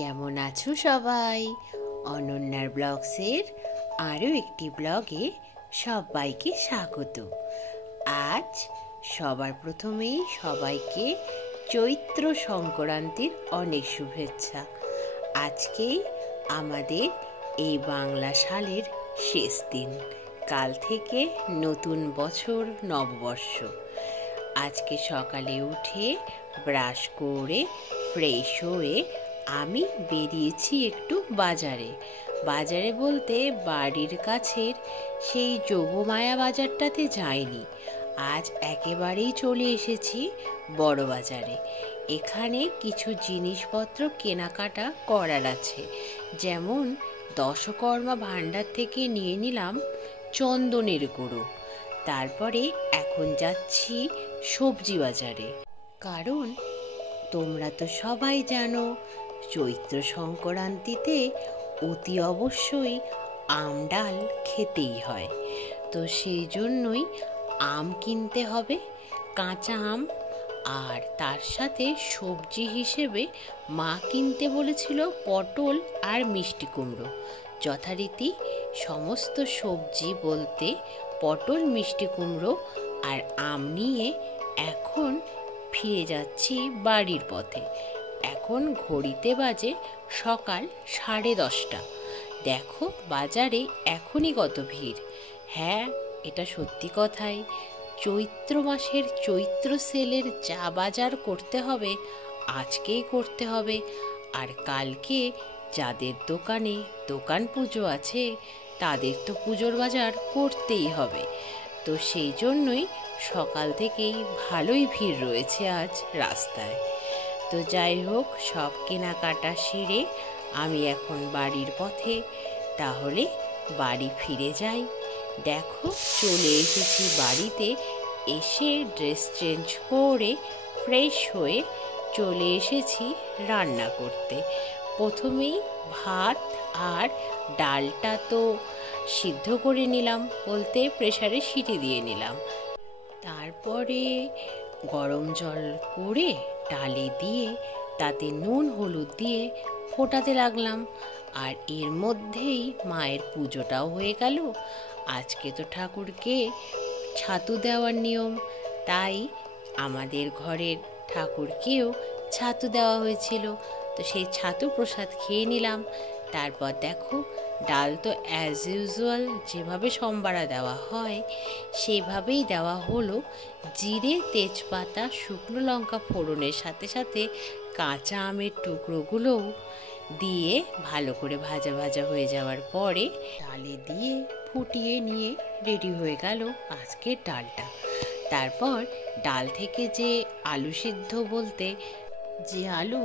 কেমন আছো সবাই? অনন্যার ব্লগসের আরও একটি ব্লগে সবাইকে স্বাগত। আজ সবার প্রথমেই সবাইকে চৈত্র সংক্রান্তির অনেক শুভেচ্ছা। আজকেই আমাদের এই বাংলা সালের শেষ দিন। কাল থেকে নতুন বছর, নববর্ষ। আজকে সকালে উঠে ব্রাশ করে ফ্রেশ হয়ে আমি বেরিয়েছি একটু বাজারে বলতে বাড়ির কাছের সেই যোগমায়া বাজারটাতে যাইনি। আজ একেবারেই চলে এসেছি বড় বাজারে। এখানে কিছু জিনিসপত্র কেনাকাটা করার আছে। যেমন দশকর্মা ভাণ্ডার থেকে নিয়ে নিলাম চন্দনের গুঁড়ো। তারপরে এখন যাচ্ছি সবজি বাজারে, কারণ তোমরা তো সবাই জানো চৈত্র সংক্রান্তিতে অতি অবশ্যই আম ডাল খেতেই হয়। তো সেই জন্যই আম কিনতে হবে, কাঁচা আম। আর তার সাথে সবজি হিসেবে মা কিনতে বলেছিল পটল আর মিষ্টি কুমড়ো। যথারীতি সমস্ত সবজি বলতে পটল, মিষ্টি কুমড়ো আর আম নিয়ে এখন ফিরে যাচ্ছি বাড়ির পথে। এখন ঘড়িতে বাজে সকাল 10:30। দেখো বাজারে এখনই কত ভিড়। হ্যাঁ, এটা সত্যি কথাই। চৈত্র মাসের চৈত্র সেলের যা বাজার করতে হবে আজকেই করতে হবে। আর কালকে যাদের দোকানে দোকান পুজো আছে তাদের তো পুজোর বাজার করতেই হবে। তো সেই জন্যই সকাল থেকেই ভালোই ভিড় রয়েছে আজ রাস্তায়। তো যাই হোক, সব কেনাকাটা সেরে আমি এখন বাড়ির পথে। তাহলে বাড়ি ফিরে যাই। দেখো চলে এসেছি বাড়িতে। এসে ড্রেস চেঞ্জ করে ফ্রেশ হয়ে চলে এসেছি রান্না করতে। প্রথমেই ভাত আর ডালটা তো সিদ্ধ করে নিলাম, বলতে প্রেসারে সিটি দিয়ে নিলাম। তারপরে গরম জল করে ডালে দিয়ে তাতে নুন হলুদ দিয়ে ফোটাতে লাগলাম। আর এর মধ্যেই মায়ের পুজোটাও হয়ে গেল। আজকে তো ঠাকুরকে ছাতু দেওয়ার নিয়ম, তাই আমাদের ঘরের ঠাকুরকেও ছাতু দেওয়া হয়েছিল। তো সেই ছাতু প্রসাদ খেয়ে নিলাম। তারপর দেখো ডাল তো অ্যাজ ইউজুয়াল যেভাবে সম্বারা দেওয়া হয় সেভাবেই দেওয়া হলো। জিরে, তেজপাতা, শুকনো লঙ্কা ফোড়নের সাথে সাথে কাঁচা আমের টুকরোগুলোও দিয়ে ভালো করে ভাজা ভাজা হয়ে যাওয়ার পরে ডালে দিয়ে ফুটিয়ে নিয়ে রেডি হয়ে গেল আজকের ডালটা। তারপর ডাল থেকে যে আলু সিদ্ধ বলতে যে আলু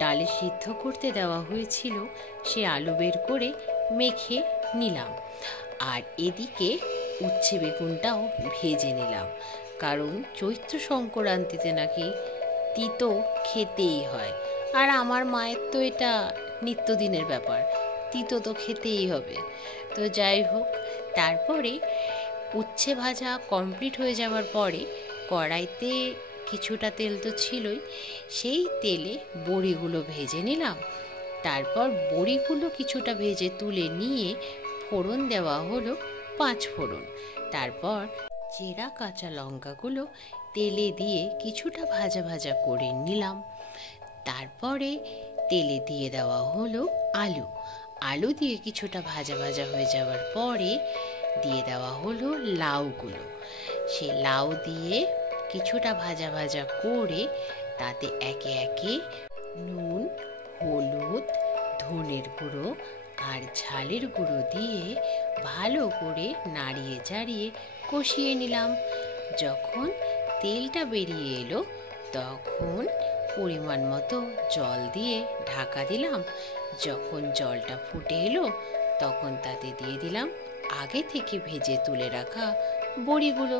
ডালে সিদ্ধ করতে দেওয়া হয়েছিল সে আলু বের করে মেখে নিলাম। আর এদিকে উচ্ছে বেগুনটাও ভেজে নিলাম, কারণ চৈত্র সংক্রান্তিতে নাকি তিতো খেতেই হয়। আর আমার মায়ের তো এটা নিত্যদিনের ব্যাপার, তিতো তো খেতেই হবে। তো যাই হোক, তারপরে উচ্ছে ভাজা কমপ্লিট হয়ে যাওয়ার পরে কড়াইতে কিছুটা তেল তো ছিলই, সেই তেলে বড়িগুলো ভেজে নিলাম। তারপর বড়িগুলো কিছুটা ভেজে তুলে নিয়ে ফোড়ন দেওয়া হলো 5 ফোড়ন। তারপর চেরা কাঁচা লঙ্কাগুলো তেলে দিয়ে কিছুটা ভাজা ভাজা করে নিলাম। তারপরে তেলে দিয়ে দেওয়া হলো আলু দিয়ে কিছুটা ভাজা ভাজা হয়ে যাওয়ার পরে দিয়ে দেওয়া হলো লাউগুলো। সে লাউ দিয়ে কিছুটা ভাজা ভাজা করে তাতে একে একে নুন, হলুদ, ধনের গুঁড়ো আর ঝালের গুঁড়ো দিয়ে ভালো করে নাড়িয়ে চাড়িয়ে কষিয়ে নিলাম। যখন তেলটা বেরিয়ে এলো তখন পরিমাণ মতো জল দিয়ে ঢাকা দিলাম। যখন জলটা ফুটে এলো তখন তাতে দিয়ে দিলাম আগে থেকে ভেজে তুলে রাখা বড়িগুলো।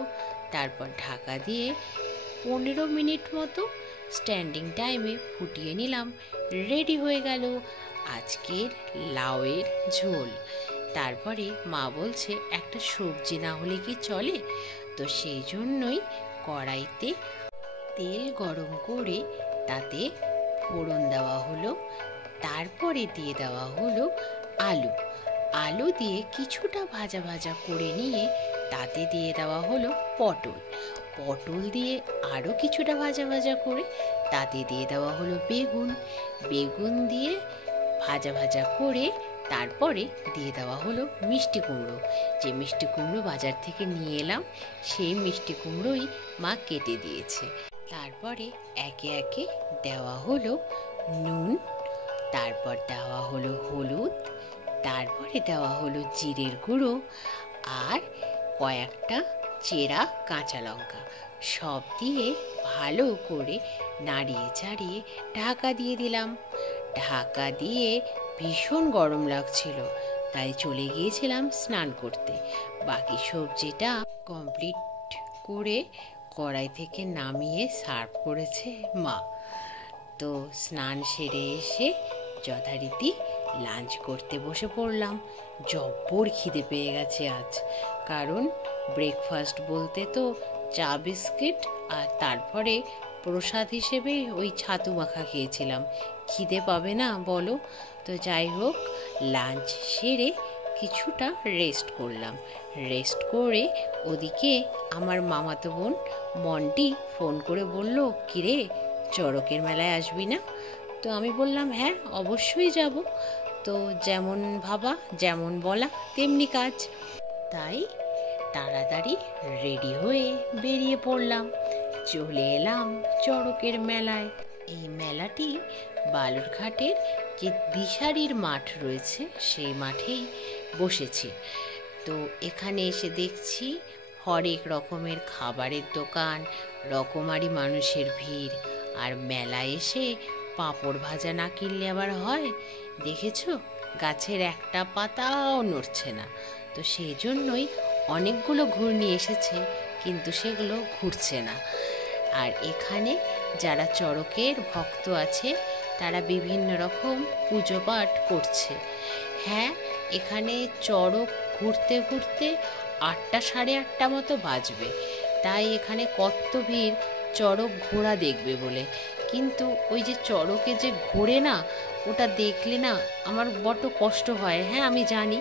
তারপর ঢাকা দিয়ে 15 মিনিট মতো স্ট্যান্ডিং টাইমে ফুটিয়ে নিলাম। রেডি হয়ে গেল আজকের লাউয়ের ঝোল। তারপরে মা বলছে একটা সবজি না হলে কি চলে? তো সেই জন্যই কড়াইতে তেল গরম করে তাতে ফোড়ন দেওয়া হলো। তারপরে দিয়ে দেওয়া হলো আলু। আলু দিয়ে কিছুটা ভাজা ভাজা করে নিয়ে তাতে দিয়ে দেওয়া হলো পটল। পটল দিয়ে আরও কিছুটা ভাজা ভাজা করে তাতে দিয়ে দেওয়া হলো বেগুন। বেগুন দিয়ে ভাজা ভাজা করে তারপরে দিয়ে দেওয়া হলো মিষ্টি কুমড়ো। যে মিষ্টি কুমড়ো বাজার থেকে নিয়ে এলাম সেই মিষ্টি কুমড়োই মা কেটে দিয়েছে। তারপরে একে একে দেওয়া হলো নুন, তারপর দেওয়া হলো হলুদ, তারপরে দেওয়া হলো জিরের গুঁড়ো আর কয়েকটা চেরা কাঁচা লঙ্কা। সব দিয়ে ভালো করে নাড়িয়ে চাড়িয়ে ঢাকা দিয়ে দিলাম। ঢাকা দিয়ে ভীষণ গরম লাগছিল, তাই চলে গিয়েছিলাম স্নান করতে। বাকি সবজিটা কমপ্লিট করে কড়াই থেকে নামিয়ে সার্ভ করেছে মা। তো স্নান সেরে এসে যথারীতি লাঞ্চ করতে বসে পড়লাম। জব্বর খিদে পেয়ে গেছে আজ, কারণ ব্রেকফাস্ট বলতে তো চা বিস্কিট আর তারপরে প্রসাদ হিসেবে ওই ছাতু মাখা খেয়েছিলাম। খিদে পাবে না বলো? তো যাই হোক, লাঞ্চ সেরে কিছুটা রেস্ট করলাম। রেস্ট করে ওদিকে আমার মামাতো বোন মন্টি ফোন করে বলল, কিরে চড়কের মেলায় আসবি না? তো আমি বললাম হ্যাঁ অবশ্যই যাব। তো যেমন ভাবা যেমন বলা তেমনি কাজ, তাই তাড়াতাড়ি রেডি হয়ে বেরিয়ে পড়লাম। চলে এলাম চড়কের মেলায়। এই মেলাটি বালুরঘাটের যে দিশারির মাঠ রয়েছে সেই মাঠেই বসেছে। তো এখানে এসে দেখছি হরেক রকমের খাবারের দোকান, রকমারি মানুষের ভিড়। আর মেলায় এসে পাঁপড় ভাজা না কিনলে আবার হয়? দেখেছো, গাছের একটা পাতাও নড়ছে না। তো সেই জন্যই অনেকগুলো ঘূর্ণি এসেছে, কিন্তু সেগুলো ঘুরছে না। আর এখানে যারা চড়কের ভক্ত আছে তারা বিভিন্ন রকম পুজো পাঠ করছে। হ্যাঁ, এখানে চড়ক ঘুরতে ঘুরতে 8টা সাড়ে 8টা মতো বাজবে। তাই এখানে কত ভিড় চড়ক ঘোড়া দেখবে বলে। কিন্তু ওই যে চড়কে যে ঘোরে না, ওটা দেখলে না আমার বড্ড কষ্ট হয়। হ্যাঁ আমি জানি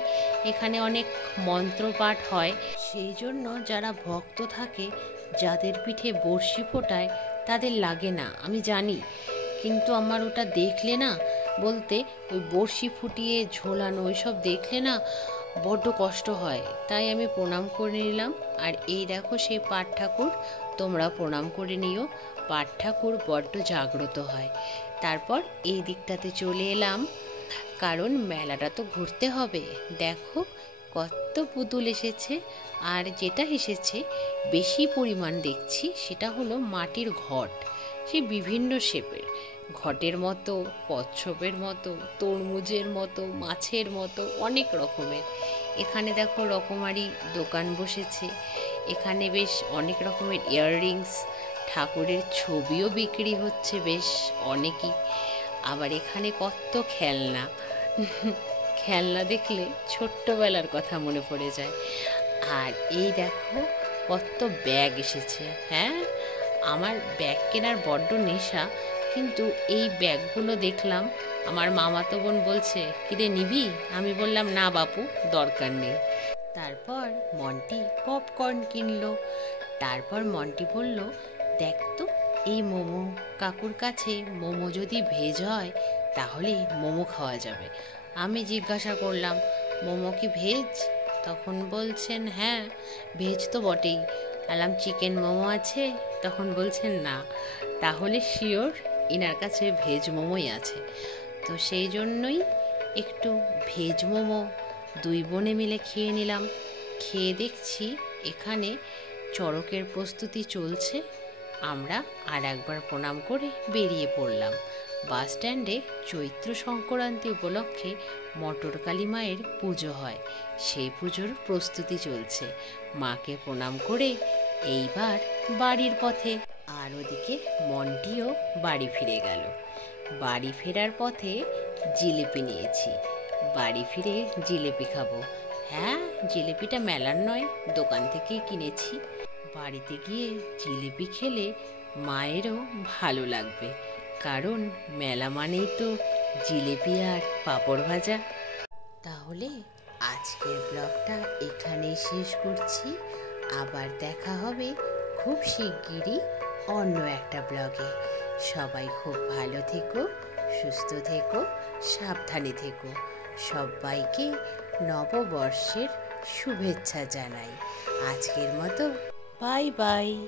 এখানে অনেক মন্ত্রপাঠ হয়, সেই জন্য যারা ভক্ত থাকে, যাদের পিঠে বড়শি ফোটায় তাদের লাগে না, আমি জানি। কিন্তু আমার ওটা দেখলে না, বলতে ওই বড়শি ফুটিয়ে ঝোলানো ওইসব দেখলে না বড্ড কষ্ট হয়। তাই আমি প্রণাম করে নিলাম। আর এই দেখো সেই পাঠ ঠাকুর, তোমরা প্রণাম করে নিও। পাঠ ঠাকুর বড্ড জাগ্রত হয়। তারপর এই দিকটাতে চলে এলাম, কারণ মেলাটা তো ঘুরতে হবে। দেখো কত পুতুল এসেছে। আর যেটা এসেছে বেশি পরিমাণ দেখছি সেটা হলো মাটির ঘট। সে বিভিন্ন শেপের ঘটের মতো, কচ্ছপের মতো, তরমুজের মতো, মাছের মতো, অনেক রকমের। এখানে দেখো রকমারি দোকান বসেছে। এখানে বেশ অনেক রকমের ইয়াররিংস, ঠাকুরের ছবিও বিক্রি হচ্ছে বেশ অনেকই। আবার এখানে কত খেলনা। খেলনা দেখলে ছোট্টবেলার কথা মনে পড়ে যায়। আর এই দেখো কত ব্যাগ এসেছে। হ্যাঁ, আমার ব্যাগ কেনার বড্ড নেশা, কিন্তু এই ব্যাগগুলো দেখলাম। আমার মামাতো বোন বলছে, কিরে নিবি? আমি বললাম না বাপু, দরকার নেই। তারপর মন্টি পপকর্ন কিনলো। তারপর মন্টি বলল, দেখ তো এই মোমো কাকুর কাছে মোমো যদি ভেজ হয় তাহলে মোমো খাওয়া যাবে। আমি জিজ্ঞাসা করলাম, মোমো কি ভেজ? তখন বলছেন হ্যাঁ ভেজ তো বটেই। বললাম চিকেন মোমো আছে? তখন বলছেন না। তাহলে শিওর এনার কাছে ভেজ মোমোই আছে। তো সেই জন্যই একটু ভেজ মোমো দুই বোনে মিলে খেয়ে নিলাম। খেয়ে দেখছি এখানে চড়কের প্রস্তুতি চলছে। আমরা আর একবার প্রণাম করে বেরিয়ে পড়লাম। বাস স্ট্যান্ডে চৈত্র সংক্রান্তি উপলক্ষে মটরকালী মায়ের পুজো হয়, সেই পুজোর প্রস্তুতি চলছে। মাকে প্রণাম করে এইবার বাড়ির পথে। আর ওদিকে মন্টিও বাড়ি ফিরে গেল। বাড়ি ফেরার পথে জিলিপি নিয়েছি, বাড়ি ফিরে জিলিপি খাবো। হ্যাঁ, জিলিপিটা মেলার নয়, দোকান থেকেই কিনেছি। বাড়িতে গিয়ে জিলিপি খেলে মায়েরও ভালো লাগবে, কারণ মেলা মানেই তো জিলিপি আর পাঁপড় ভাজা। তাহলে আজকের ব্লগটা এখানেই শেষ করছি। আবার দেখা হবে খুব শিগগিরই অন্য একটা ব্লগে। সবাই খুব ভালো থেকো, সুস্থ থেকো, সাবধানে থেকো। সবাইকে নববর্ষের শুভেচ্ছা জানাই। আজকের মতো বাই বাই।